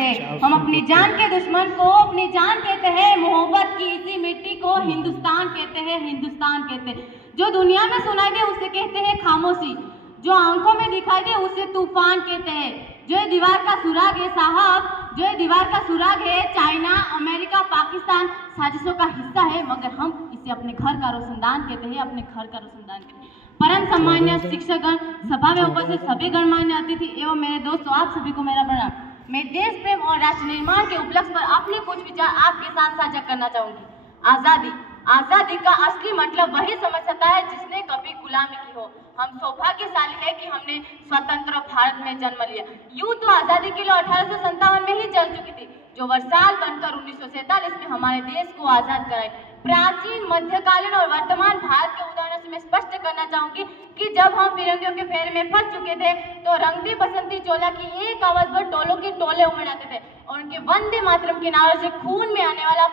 हैं। हम अपनी जान के दुश्मन को अपनी जान कहते हैं, मोहब्बत की इसी मिट्टी को हिंदुस्तान कहते हैं, हिंदुस्तान कहते हैं। जो दुनिया में सुनाई दे उसे कहते हैं खामोशी, जो आंखों में दिखाई दे उसे तूफान कहते हैं। जो ये दीवार का सुराग है साहब, जो ये दीवार का सुराग है, चाइना, अमेरिका, पाकिस्तान साजिशों का हिस्सा है, मगर हम इसे अपने घर का रोशनदान कहते हैं, अपने घर का रोशनदान कहते हैं। परम सम्मान्य शिक्षकगण, सभा में उपस्थित सभी गणमान्य अतिथि एवं मेरे दोस्तों, आप सभी को मेरा प्रणाम। मैं देश प्रेम और राष्ट्र निर्माण के उपलक्ष्य पर अपने कुछ विचार आपके साथ साझा करना चाहूंगी। आजादी, आजादी का असली मतलब वही समझ सकता है जिसने कभी गुलामी की हो। हम सौभाग्यशाली है कि हमने स्वतंत्र भारत में जन्म लिया। यूं तो आजादी के लिए 1857 में ही जल चुकी थी, जो वर्षाल बनकर 1947 में हमारे देश को आजाद कराई। प्राचीन, मध्यकालीन और वर्तमान भारत के उदाहरणों से मैं स्पष्ट करना चाहूंगी कि जब हम फिरंगियों के फेर में फंस चुके थे तो रंगती बसंती चोला की एक आवाज पर टोलों के टोले उमड़ आते थे और उनके वंदे मातरम के नारों से खून में आने वाला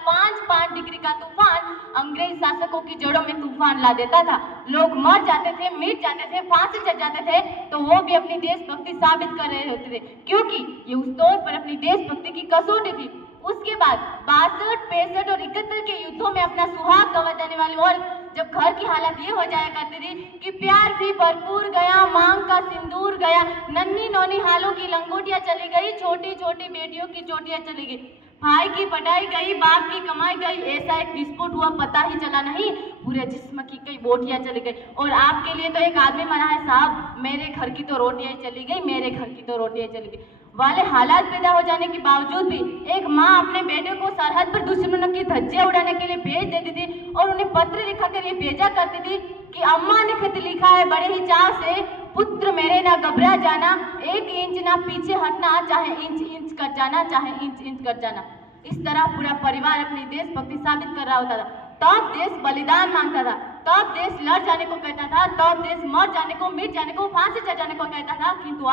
5 डिग्री का तूफान अंग्रेज शासकों की जड़ों में तूफान ला देता था। लोग मर जाते थे, मिट जाते थे, फांसी चढ़ जाते थे, तो वो भी अपनी देशभक्ति साबित कर रहे होते थे, क्योंकि ये उस तौर पर अपनी देशभक्ति की कसौटी थी। उसके बाद 62, 65 और 71 के युद्धों में अपना सुहाग गंवा देने वाले और जब घर की हालत ये हो जाया करती थी कि प्यार भी भरपूर गया, मांग का सिंदूर गया, नन्ही नौनी हालों की लंगोटियां चली गई, छोटी छोटी बेटियों की चोटियां चली गई, भाई की पटाई गई, बाप की कमाई गई, ऐसा एक विस्फोट हुआ पता ही चला नहीं, पूरे जिस्म की कई बोटियां चली गई। और आपके लिए तो एक आदमी मरा है साहब, मेरे घर की तो रोटियां चली गई, मेरे घर की तो रोटियां चली गई वाले हालात पैदा हो जाने के बावजूद भी एक माँ अपने बेटे को सरहद पर दुश्मनों की धज्जियां उड़ाने के लिए भेज देती थी और उन्हें पत्र लिखा कर ये भेजा करती थी कि अम्मा ने खत लिखा है बड़े ही चाव से, पुत्र मेरे ना घबरा जाना, 1 इंच ना पीछे हटना, चाहे इंच इंच कट जाना, चाहे इंच इंच कट जाना। इस तरह पूरा परिवार अपनी देशभक्ति साबित कर रहा होता था। तब देश बलिदान मांगता था, तब देश लड़ जाने को कहता था, तब देश मर जाने को, मिट जाने को, फांसी चढ़ जाने को कहता था। किंतु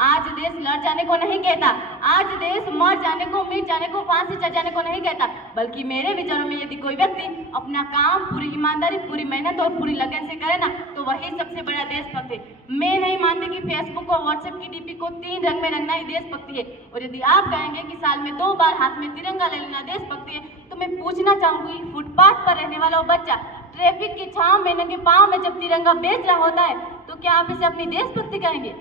आज देश लड़ जाने को नहीं कहता, आज देश मर जाने को, मिट जाने को, फांसी चढ़ जाने को नहीं कहता, बल्कि मेरे विचारों में यदि कोई व्यक्ति अपना काम पूरी ईमानदारी, पूरी मेहनत और पूरी लगन से करे ना, तो वही सबसे बड़ा देशभक्त है। मैं नहीं मानती कि फेसबुक और व्हाट्सएप की डीपी को 3 रंग में रंगना ही देशभक्ति है। और यदि आप कहेंगे कि साल में 2 बार हाथ में तिरंगा ले लेना देशभक्ति है, तो मैं पूछना चाहूंगी, फुटपाथ पर रहने वाला वो बच्चा ट्रैफिक की छांव में नंगे पांव में जब तिरंगा बेच रहा होता है, तो क्या आप इसे अपनी देशभक्ति कहेंगे?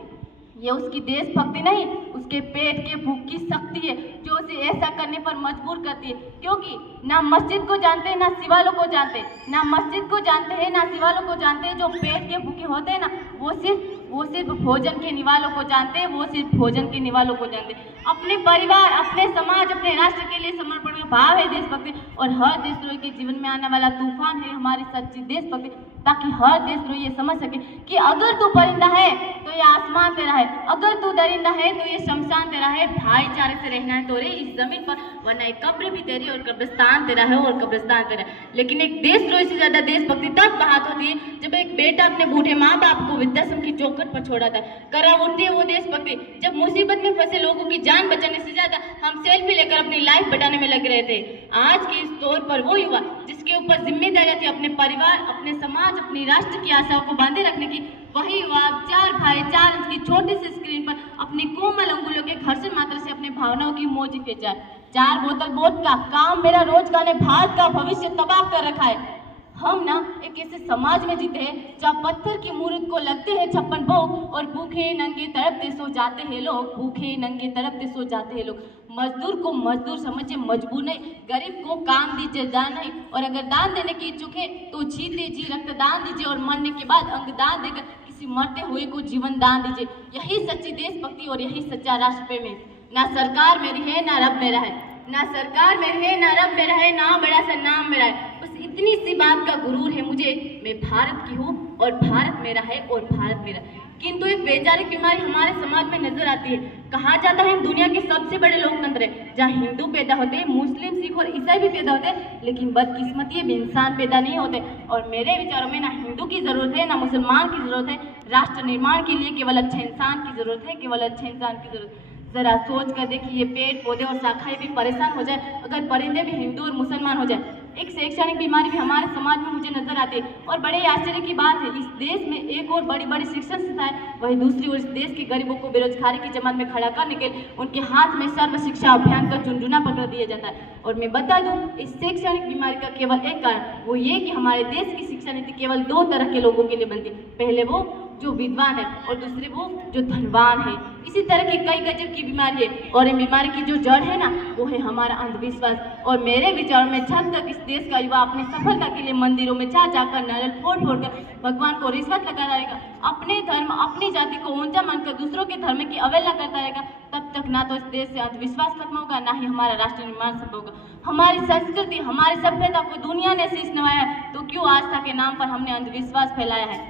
ये उसकी देशभक्ति नहीं, उसके पेट के भूख की शक्ति है जो उसे ऐसा करने पर मजबूर करती है। क्योंकि ना मस्जिद को जानते हैं, ना शिवालों को जानते हैं, ना मस्जिद को जानते हैं, ना शिवालों को जानते हैं। जो पेट के भूखे होते हैं ना, वो सिर्फ भोजन के निवालों को जानते हैं, वो सिर्फ भोजन के निवालों को जानते हैं। अपने परिवार, अपने समाज, अपने राष्ट्र के लिए समर्पण का भाव है देशभक्ति। और हर देशद्रोही के जीवन में आने वाला तूफान है हमारी सच्ची देशभक्ति, ताकि हर देशद्रोही ये समझ सके कि अगर तू परिंदा है तो ये आसमान तेरा है, अगर तू दरिंदा है तो ये शमशान तेरा है। भाईचारे से रहना है तो रे इस जमीन पर, वरना एक कब्र भी तेरी और कब्रिस्तान तेरा है और कब्रिस्तान तेरा है। लेकिन एक देशद्रोही से ज्यादा देशभक्ति तब बात होती है जब एक बेटा अपने बूढ़े माँ बाप को वृद्धाश्रम की चौखट पर छोड़ा था। करा उठती है वो देशभक्ति जब मुसीबत में फंसे लोगों की जान बचाने से ज्यादा हम सेल्फी लेकर अपनी लाइफ बढ़ाने में लग रहे थे। आज के इस दौर पर वो युवा जिसके ऊपर जिम्मेदारियां थी अपने परिवार, अपने समाज, अपनी राष्ट्र की आशाओं को बांधे रखने की, वही युवा 4 भाई 4 इंच की छोटी सी स्क्रीन पर अपनी कोमल अंगुलियों के घर्षण मात्र से अपने भावनाओं की मौजी पे जाए। 4 बोतल वोट का काम मेरा रोज का ने भारत का भविष्य तबाह कर रखा है। हम ना एक ऐसे समाज में जीते हैं जहाँ पत्थर की मूर्त को लगते हैं 56 भोग और भूखे नंगे तड़पते सो जाते हैं लोग, भूखे नंगे तड़पते सो जाते हैं लोग। मजदूर को मजदूर समझे, मजबूर नहीं, गरीब को काम दीजिए, दान नहीं। और अगर दान देने की इच्छुक है तो जीते जी रक्तदान दीजिए और मरने के बाद अंगदान देकर किसी मरते हुए को जीवन दान दीजिए। यही सच्ची देशभक्ति और यही सच्चा राष्ट्र प्रेम है। ना सरकार मेरी है, ना रब मेरा है, ना सरकार मेरी है, ना रब मेरा है, ना बड़ा सा नाम मेरा है। बस इतनी सी बात का गुरूर है मुझे, मैं भारत की हूँ और भारत मेरा है और भारत मेरा। किंतु एक वैचारिक बीमारी हमारे समाज में नजर आती है। कहा जाता है दुनिया के सबसे बड़े लोकतंत्र है जहाँ हिंदू पैदा होते हैं, मुस्लिम, सिख और ईसाई भी पैदा होते हैं, लेकिन बदकिस्मती है इंसान पैदा नहीं होते। और मेरे विचारों में ना हिंदू की जरूरत है, ना मुसलमान की जरूरत है। राष्ट्र निर्माण के लिए केवल अच्छे इंसान की जरूरत है, केवल अच्छे इंसान की जरूरत है। जरा सोच कर देखिए, ये पेड़ पौधे और शाखाएं भी परेशान हो जाए अगर परिंदे भी हिंदू और मुसलमान हो जाए। एक शैक्षणिक बीमारी भी हमारे समाज में मुझे नजर आती है। और बड़े आश्चर्य की बात है, इस देश में एक और बड़ी बड़ी शिक्षण संस्थाएं, वही दूसरी ओर इस देश के गरीबों को बेरोजगारी की जमात में खड़ा करने के लिए उनके हाथ में सर्व शिक्षा अभियान का झुंझुना पकड़ दिया जाता है। और मैं बता दूं, इस शैक्षणिक बीमारी का केवल एक कारण वो ये कि हमारे देश की शिक्षा नीति केवल दो तरह के लोगों के लिए बनती है, पहले वो जो विद्वान है और दूसरे वो जो धनवान है। इसी तरह की कई गजब की बीमारी है और इन बीमारी की जो जड़ है ना, वो है हमारा अंधविश्वास। और मेरे विचार में जब तक इस देश का युवा अपनी सफलता के लिए मंदिरों में जा जाकर नारियल फोड़ फोड़ कर भगवान को रिश्वत लगा रहेगा, अपने धर्म अपनी जाति को ऊंचा मानकर दूसरों के धर्म की अवहेलना करता रहेगा, तब तक ना तो इस देश से अंधविश्वास खत्म होगा, ना ही हमारा राष्ट्र निर्माण संभव होगा। हमारी संस्कृति हमारी सभ्यता को दुनिया ने शीश नवाया है, तो क्यों आस्था के नाम पर हमने अंधविश्वास फैलाया है।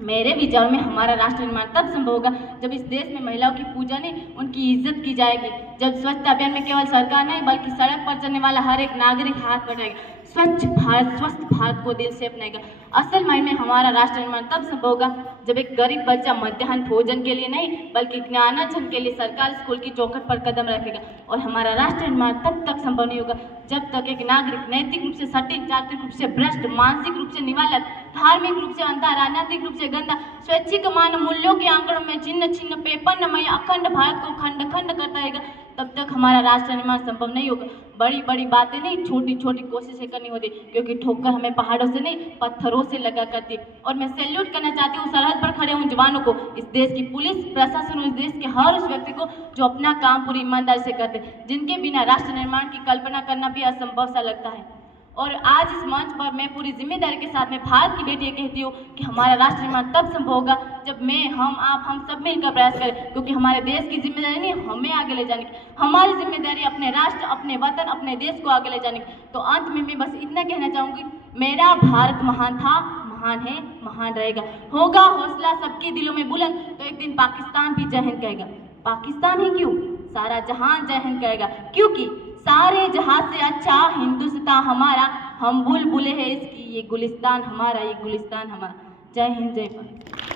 मेरे विचार में हमारा राष्ट्र निर्माण तब संभव होगा जब इस देश में महिलाओं की पूजा नहीं, उनकी इज्जत की जाएगी। जब स्वच्छता अभियान में केवल सरकार नहीं बल्कि सड़क पर चलने वाला हर एक नागरिक हाथ बढ़ाएगा, स्वच्छ भारत स्वस्थ भारत को दिल से अपनाएगा। असल मायने में हमारा राष्ट्र निर्माण तब संभव होगा जब एक गरीब बच्चा मध्याह्न भोजन के लिए नहीं बल्कि ज्ञानार्जन के लिए सरकारी स्कूल की चौखट पर कदम रखेगा। और हमारा राष्ट्र निर्माण तब तक संभव नहीं होगा जब तक एक नागरिक नैतिक रूप से सटीक, चारित्रिक रूप से भ्रष्ट, मानसिक रूप से निवालक, धार्मिक रूप से अंधा, राजनीतिक रूप से गंदा, स्वैच्छिक मानव मूल्यों के आंकड़ों में छिन्न छिन्न पेपन्नमय अखंड भारत को खंड खंड करता रहेगा, तब तक हमारा राष्ट्र निर्माण संभव नहीं होगा। बड़ी बड़ी बातें नहीं, छोटी छोटी कोशिशें करनी होती, क्योंकि ठोकर हमें पहाड़ों से नहीं पत्थरों से लगा करती। और मैं सैल्यूट करना चाहती हूँ सरहद पर खड़े उन जवानों को, इस देश की पुलिस प्रशासन और इस देश के हर उस व्यक्ति को जो अपना काम पूरी ईमानदारी से करते, जिनके बिना राष्ट्र निर्माण की कल्पना करना भी असंभव सा लगता है। और आज इस मंच पर मैं पूरी जिम्मेदारी के साथ में भारत की बेटी कहती हूँ कि हमारा राष्ट्र निर्माण तब संभव होगा जब मैं, हम, आप, हम सब मिलकर प्रयास करें, क्योंकि हमारे देश की जिम्मेदारी नहीं हमें आगे ले जाने की, हमारी जिम्मेदारी अपने राष्ट्र, अपने वतन, अपने देश को आगे ले जाने की। तो अंत में मैं बस इतना कहना चाहूँगी, मेरा भारत महान था, महान है, महान रहेगा। होगा हौसला सबके दिलों में बुलंद तो एक दिन पाकिस्तान भी जय हिंद कहेगा। पाकिस्तान ही क्यों, सारा जहान जय हिंद कहेगा, क्योंकि सारे जहां से अच्छा हिंदुस्तान हमारा, हम बुलबुले हैं इसकी, ये गुलिस्तान हमारा, ये गुलिस्तान हमारा। जय हिंद, जय भारत।